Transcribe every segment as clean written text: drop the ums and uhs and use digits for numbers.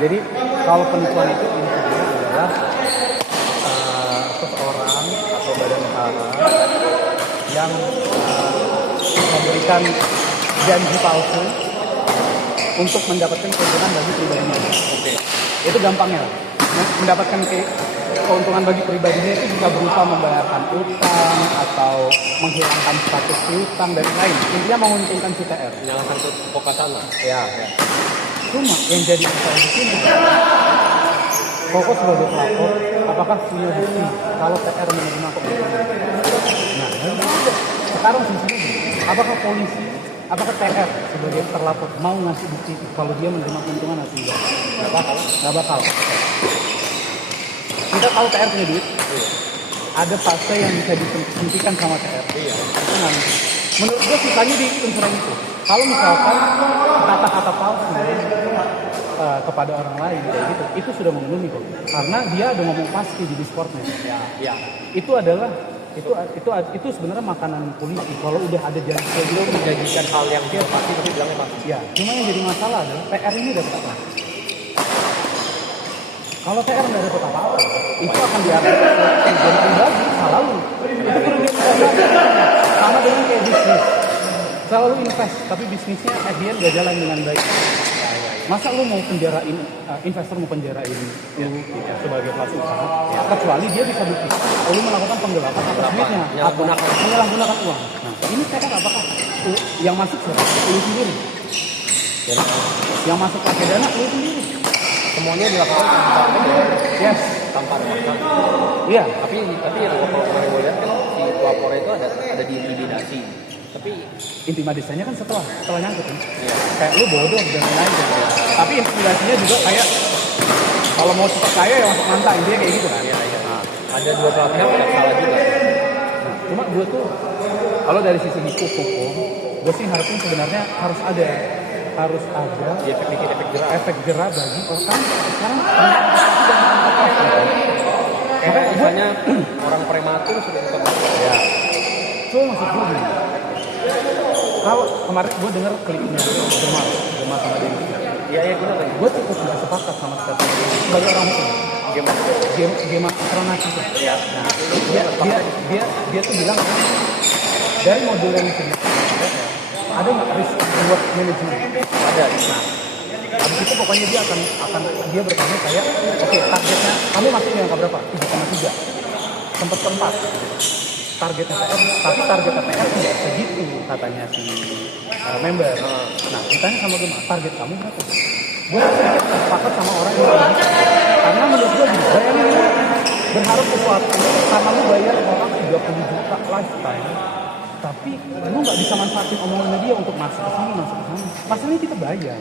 Jadi kalau penipuan itu intinya adalah seseorang atau badan usaha yang memberikan janji palsu untuk mendapatkan keuntungan bagi pribadinya. Oke. Itu gampangnya lah. Mendapatkan keuntungan bagi pribadinya itu bisa berupa membayarkan utang atau menghilangkan status piutang dan lain. Intinya menguntungkan si TR. Menyalahkan pokok sana. Ya. Cuma yang jadi masalah di sini, Koko sebagai pelapor, apakah punya bukti kalau TR menerima keuntungan? Nah, sekarang fungsinya gini, apakah polisi, apakah TR sebagai terlapor mau ngasih bukti kalau dia menerima keuntungan atau tidak? Nggak bakal. Kita tahu TR punya duit. Iya. Ada fase yang bisa dihentikan sama TR. Iya. Itu nanti. Menurut gue sisanya di unsuran itu. Kalau misalkan kata-kata palsu kepada orang lain kayak gitu, itu sudah memenuhi kok. Karena dia ada ngomong pasti di Discordnya. Ya. Itu adalah itu sebenarnya makanan polisi. Kalau udah ada janji sebelum menjanjikan hal yang dia pasti bilangnya pasti. Ya. Cuma yang jadi masalah adalah PR ini dapat apa? Kalau TR nggak dapat apa-apa, itu akan diarahkan ke tujuan pribadi, selalu. Itu kerugian pribadi. Sama dengan kayak bisnis. Selalu invest, tapi bisnisnya at the end gak jalan dengan baik. Masa lu mau penjarain, investor mau penjarain lu sebagai pelaku usaha, kecuali dia bisa bukti. Lu melakukan penggelapan atas duitnya, menyalahgunakan uang. Nah, ini TR apakah yang masuk siapa? Lu sendiri. Yang masuk pakai dana, lu sendiri. Semuanya dilakukan tanpa yes, tanpa ada makan. Iya. Tapi kalau kemarin gue lihat kan si pelapor itu ada diintimidasi. Tapi intimidasinya kan setelah nyangkut kan. Iya. Kayak lu bodoh dan lain-lain. Ya. Tapi intimidasinya juga kayak kalau mau cepat kaya ya masuk manta, intinya kayak gitu kan. Iya. Nah, ada dua belah pihak yang salah juga. Nah, cuma gue tuh kalau dari sisi hukum, gue sih harapin sebenarnya harus ada efek jerah bagi orang sekarang kayak misalnya orang prematur sudah dapat ya. So maksud gue gini, kalau kemarin gue dengar klipnya Gemma sama Dewi. Iya gue cukup nggak sepakat sama statement sebagai orang hukum. Gemma Kronaki itu. Ya. Nah, dia tuh bilang dari modul yang ada nggak risk reward management? Ada. Nah, habis itu pokoknya dia akan dia bertanya kayak, oke, targetnya kamu masuk yang berapa? 3,3. Sempat keempat. Targetnya TR, tapi target TR tidak segitu katanya si member. Nah, ditanya sama gue, target kamu berapa? Gue sedikit sepakat sama orang yang bilang, karena menurut gue gini, bayangin lu berharap sesuatu sama lu bayar orang 30 juta lifetime. Tapi lu nggak bisa manfaatin omongannya dia untuk masuk ke sini. Masalahnya kita bayar.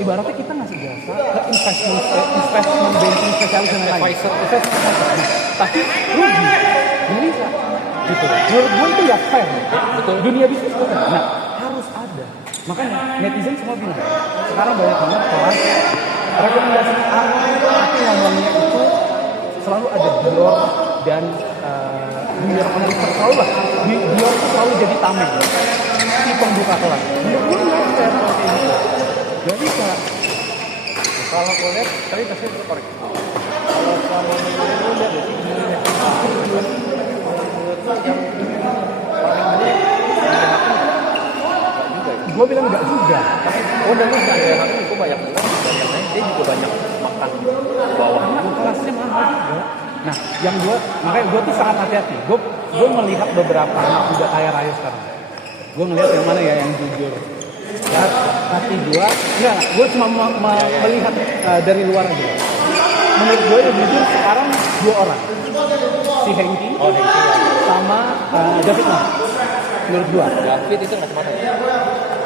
Ibaratnya kita ngasih jasa ke investment banking spesialis dan lain-lain. Tapi rugi. Jadi gitu. Menurut gue itu nggak fair. Betul. Dunia bisnis itu kan. Nah, harus ada. Makanya netizen semua bilang. Sekarang banyak banget kelas rekomendasi A, tapi ngomongnya itu selalu ada Dior dan Dior Onlifter selalu lah. Dior itu selalu jadi tameng si pembuka kelas. Menurut gue nggak fair kalau kayak gitu. Jadi kalau gue lihat, tapi pasti itu korek. Kalau selama ini udah jadi gue bilang enggak juga. Tapi udah lu ada hakim itu banyak juga, dia juga banyak makan bawah. Karena kelasnya mahal juga. Nah, yang makanya gue tuh sangat hati-hati. Gue melihat beberapa anak muda kaya raya sekarang. Gue ngelihat yang mana ya yang jujur. Ya, hati gue cuma melihat dari luar aja. Menurut gue yang jujur sekarang 2 orang. Si Hengki sama David Nah. Menurut gue David itu kacamata.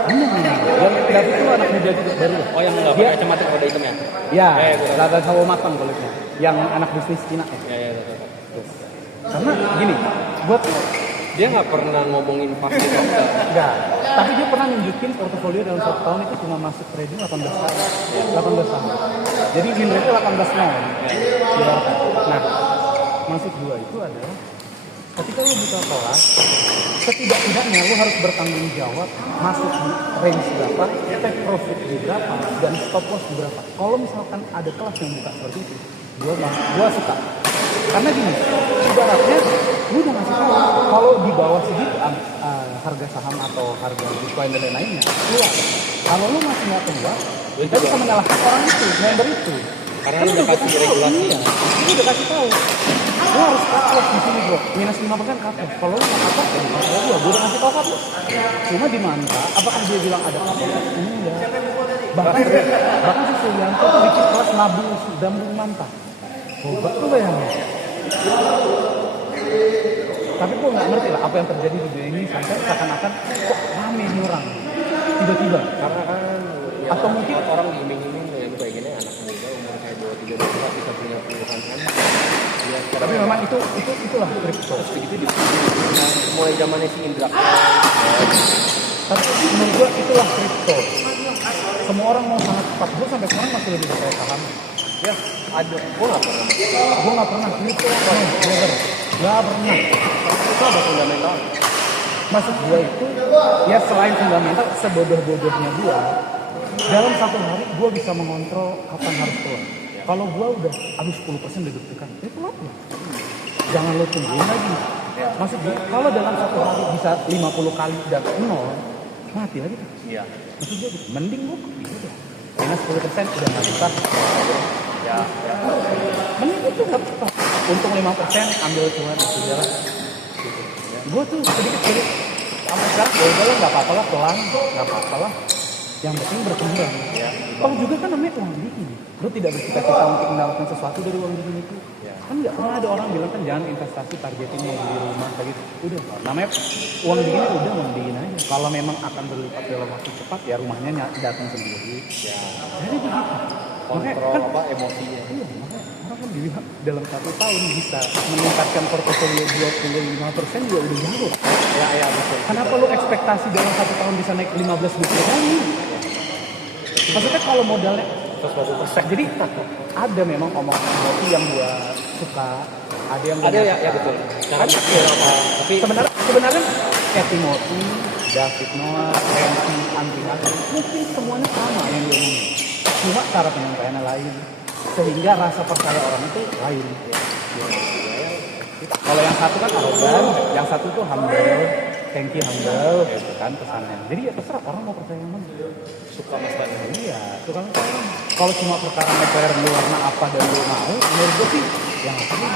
Yang David itu anak muda juga baru. Oh, yang nggak pakai kacamata pada hitamnya. Ya, Lada Sawo Matang kulitnya. Yang anak bisnis Cina ya. Ya. Karena gini, buat dia nggak pernah ngomongin pasti enggak. Tapi dia pernah nunjukin portofolio dalam 1 tahun itu cuma masuk trading 18 kali. 18 tahun. Jadi win rate 18 nol. Nah, maksud gua itu adalah ketika lu buka kelas, setidak-tidaknya lu harus bertanggung jawab masuk di range berapa, take profit di berapa, dan stop loss di berapa. Kalau misalkan ada kelas yang buka seperti itu, gua suka. Karena gini, ibaratnya lu udah ngasih tahu kalau di bawah segitu harga saham atau harga Bitcoin dan lain-lainnya keluar. Kalau lu masih nggak keluar, kita bisa menyalahkan orang itu, member itu. Karena Kan lu udah kasih regulasi. Iya, lu udah kasih tahu. Lu harus cut loss di sini bro, minus 5% cut loss. Kalau lu nggak cut loss, jadi masalah gua udah kasih tahu cut loss. Cuma di Manta, apakah dia bilang ada cut loss? Enggak. Bahkan si Sulianto tuh bikin kelas nabung Manta. Coba tuh bayangin. Tapi gue nggak ngerti lah apa yang terjadi di dunia ini sampai seakan-akan kok rame nih orang tiba-tiba. Karena kan ya, atau mungkin orang diiming-iming yang kayak gini anak muda umur kayak 23 24 bisa punya puluhan M. Ya, tapi memang itulah kripto. Begitu di mulai zamannya si Indra. Tapi menurut gue itulah kripto. Semua orang mau sangat cepat. Gue sampai sekarang masih lebih percaya saham. Ya, ada. Gue nggak pernah kripto. Nggak pernah. Itu ada fundamental. Maksud gue itu, ya selain fundamental, sebodoh-bodohnya gue, dalam satu hari gue bisa mengontrol kapan harus keluar. Kalau gue udah habis 10% udah deg-degan, ya keluar ya. Jangan lo tungguin lagi. Maksud gue, kalau dalam satu hari bisa 50 kali dan 0, mati lagi. Iya. Maksud gue gitu, mending gue gitu. Minus 10% udah nggak bisa. Ya. Mending itu nggak apa. Untung 5% ambil Tuhan itu jalan. Gitu. Gue tuh sedikit sampai sekarang ya udah lah nggak apa-apa lah pelan, nggak apa-apa lah. Yang penting berkembang. Ya. Oh juga kan namanya uang dingin. Lo tidak bercita-cita untuk mendapatkan sesuatu dari uang dingin itu. Ya. Kan nggak pernah ada orang bilang kan jangan investasi targetin mau beli rumah kayak gitu. Udah, namanya uang dingin udah uang dingin aja. Kalau memang akan berlipat dalam waktu cepat ya rumahnya datang sendiri. Ya. Jadi begitu. Kontrol kan, apa emosinya. Iya, makanya orang kan bilang dalam 1 tahun bisa meningkatkan portofolio 25% juga udah jago. Ya betul. Kenapa lu ekspektasi dalam 1 tahun bisa naik 15-20 kali? Maksudnya kalau modalnya 100%. jadi ada memang omongan emosi yang gua suka, ada yang gua ada suka. ya betul. Kan apa? Tapi sebenarnya kayak Timothy, David Noah, Randy, Andri mungkin semuanya sama yang diomongin. Cuma cara penyampaiannya lain, sehingga rasa percaya orang itu lain. Kalau yang satu kan arogan, yang satu tuh humble, thank you humble, gitu kan pesannya. Jadi ya terserah orang mau percaya yang mana. suka mas Bani. Iya, itu kan kalau cuma perkara McLaren di warna apa dan lu mau, menurut gue sih yang apa nih?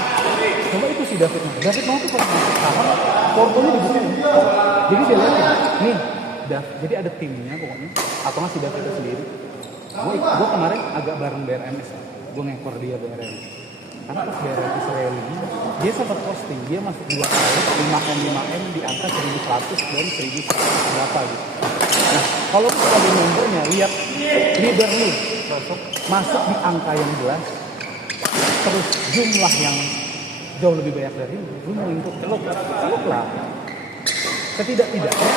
Coba itu si David Noah. David Noah tuh pas masuk saham, portonya dibukuin. Jadi dia lihat nih, jadi ada timnya pokoknya, atau nggak si David itu sendiri. Gue kemarin agak bareng BRMS, gue ngekor dia BRMS. Karena pas BRMS rally, dia sempat posting, dia masuk 2 kali, 5M di angka 1100 dan 1100 berapa gitu. Nah, kalau sebagai membernya, lihat leader lu masuk di angka yang jelas, terus jumlah yang jauh lebih banyak dari lu mau untuk celuk lah. Setidak-tidaknya,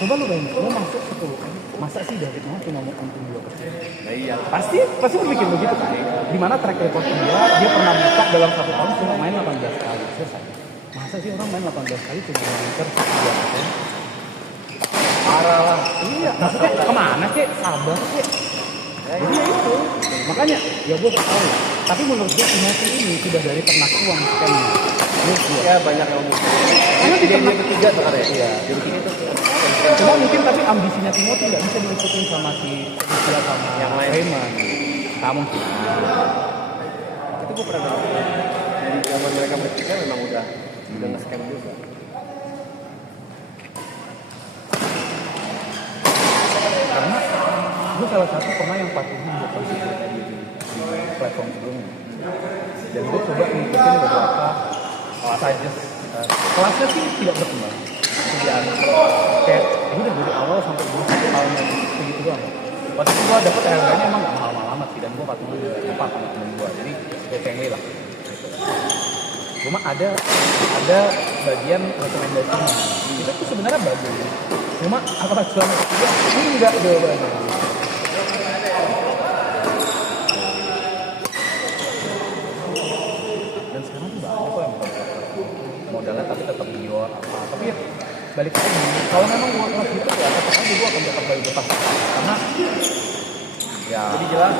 coba lu bayangin, lu masuk 10M, masa sih David Noah cuma mau untung 2%? Nah, iya. Pasti berpikir begitu kan? Dimana track record dia pernah buka dalam 1 tahun cuma main 18 kali, selesai. Masa sih orang main 18 kali cuma ngincer 2%? Parah lah. Iya, maksudnya kemana kek? Sabar kek. Jadi ya itu. Makanya, ya gue tahu lah. Tapi menurut gue Timothy ini sudah dari ternak uang scam-nya. Ya banyak yang ngomong. Karena di ternak ketiga sekarang ya. Iya. Jadi kini tuh. Cuma mungkin tapi ambisinya Timothy nggak bisa diikutin sama si Priscilla sama yang lain. Raymond. Tak mungkin. Itu gue pernah dengar. Dari zaman mereka bertiga memang udah nge-scam juga. Karena gue salah satu pernah yang patuhin buat di platform sebelumnya. Dan gue coba ngikutin beberapa suggest. Kelasnya sih tidak berkembang. Kerjaan kayak udah dari awal sampai gue 1 tahun yang segitu doang. Waktu itu gue dapet harganya emang gak mahal-mahal amat sih, dan gue patungan juga lupa sama temen gue, jadi ya cengli lah. Cuma ada bagian rekomendasinya. Itu tuh sebenarnya bagus. Cuma apakah selama ketiga ini enggak jawabannya. Dan sekarang tuh banyak kok yang modalnya balik lagi kalau memang gue kelas gitu ya tetap aja gue akan tetap balik lepas karena ya Jadi jelas.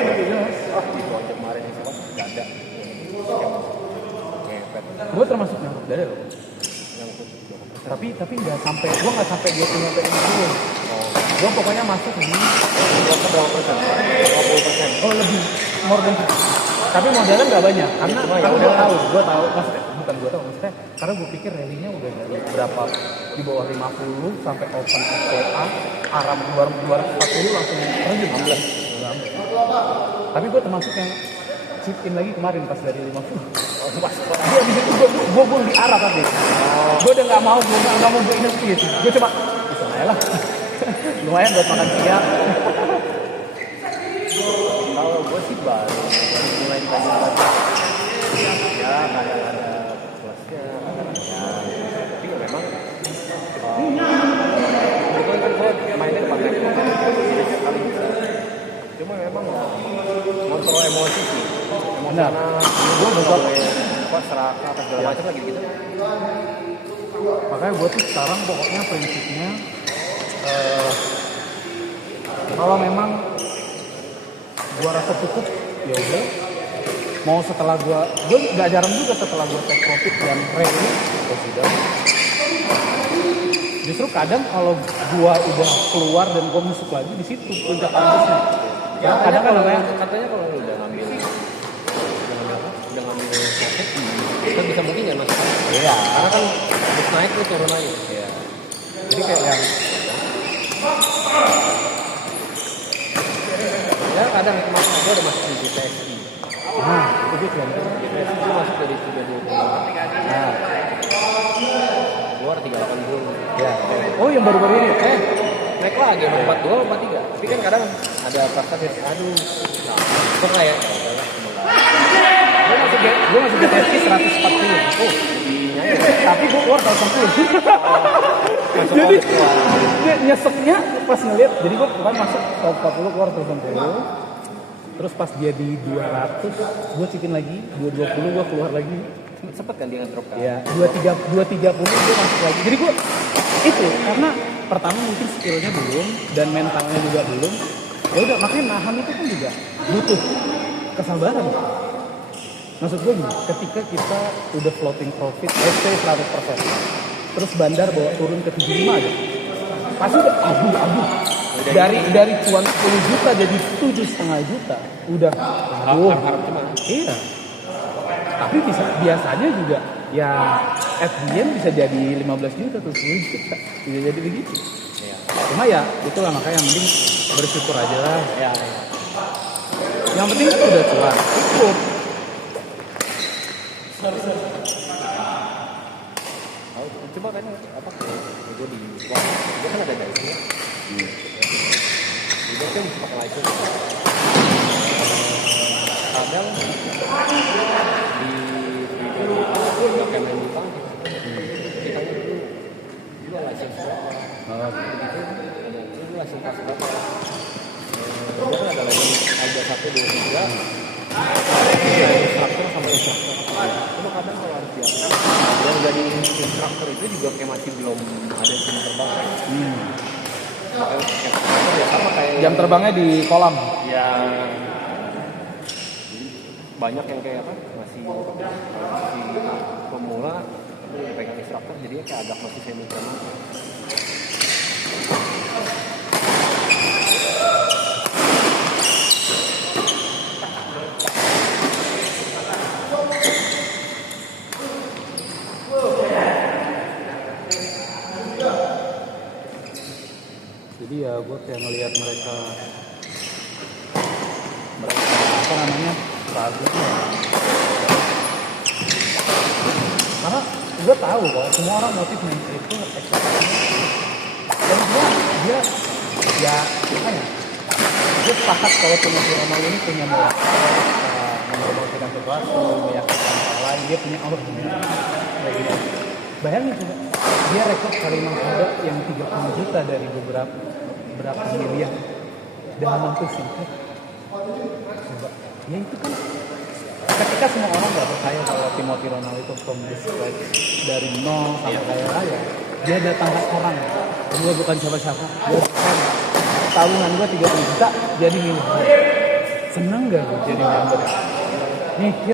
lebih jelas. Di project kemarin yang sempat nggak ada. Ngepet. Gue termasuk yang dada loh, Yang tuh. tapi nggak sampai gue nggak sampai dia punya PN dulu. Gue pokoknya masuk di Berapa berapa persen? 50%. oh lebih more than 50. Tapi modalnya nggak banyak karena Cuma ya karena udah. gue tahu maksudnya bukan gue tahu maksudnya karena gue pikir rally-nya udah dari berapa di bawah 50 sampai open FTA Aram 240 langsung terjun 16. Tapi gue termasuk yang chip in lagi kemarin pas dari 50. Pas dia abis itu gue buang di arah tapi gue udah nggak mau gue invest gue coba bisa aja lah lumayan buat makan siang. Kalau gue sih baru mulai dikaji lagi. Ya kadang ada kelasnya, kadang ya. Tapi ya memang kebetulan kan gue mainnya pakai sekali bisa. Cuma memang kontrol emosi sih. Benar. Gue juga apa serakah apa segala macam lagi gitu. Makanya gue tuh sekarang pokoknya prinsipnya kalau memang gue rasa cukup ya udah mau setelah gue nggak jarang juga setelah gue take profit dan rally sudah justru kadang kalau gue udah keluar dan gue masuk lagi di situ puncak ambisnya ya, kadang kalau katanya kalau lu udah ngambil profit kan bisa mungkin ya mas. iya Karena kan habis naik tuh turun lagi. ya. Jadi kayak yang Ya kadang kemarin gue udah masuk di GTSI. itu dia contoh GTSI gue masuk dari 320. nah Keluar 380. ya oh yang baru-baru ini Naik lagi 42 43. Tapi kan kadang ada pasar yang aduh. Nah, kok ya? gue masuk GTSI 140 Oh, tapi gue keluar 110 jadi nyeseknya pas ngeliat jadi gue kan masuk 140 keluar 160 terus pas dia di 200 gue cikin lagi 220 gue keluar lagi sempet kan dia ngedrop kan? ya 230 gue masuk lagi jadi gue itu karena pertama mungkin skillnya belum dan mentalnya juga belum ya udah makanya nahan itu kan juga butuh kesabaran. Maksud gue gini, ketika kita udah floating profit, let's say 100%, terus bandar bawa turun ke 75 aja, pasti udah aduh. Dari cuan 10 juta jadi 7,5 juta, udah Harap cuma. Iya. Tapi biasanya juga, ya at the end bisa jadi 15 juta atau 10 juta, bisa jadi begitu. Iya. Cuma ya itulah makanya yang penting bersyukur aja lah. Ya. Yang penting itu udah cuan, cukup. Coba kan apa gue di dia kan ada license dia kan pakai license kadang di pakai main utang kita itu juga license berapa itu license pas berapa dia kan ada license ada 1 2 3 instruktur sama instruktur. Cuma kadang kalau harus biasa yang jadi instruktur itu juga kayak masih belum ada jam terbang. Makanya sama kayak Jam terbangnya di kolam. ya banyak yang kayak apa masih pemula pegang instruktur jadinya kayak agak masih semi terbang. Jadi ya gue kayak ngelihat mereka apa namanya bagus ya. Karena gue tahu kok semua orang motif main itu ekspektasinya dan dia ya makanya gue sepakat kalau Timothy Ronaldo ini punya moral mempromosikan sesuatu meyakinkan orang lain dia punya aura kayak gitu. Bayangin coba dia rekod kali mengharga yang 30 juta dari berapa miliar dengan mampu singkat. Coba, ya itu kan ketika semua orang nggak percaya kalau Timothy Ronaldo itu from the scratch dari nol sampai kaya raya, dia datangkan orang, gue bukan siapa-siapa, gue bukan tabungan gue 30 juta jadi milih, seneng gak gue jadi member? Nih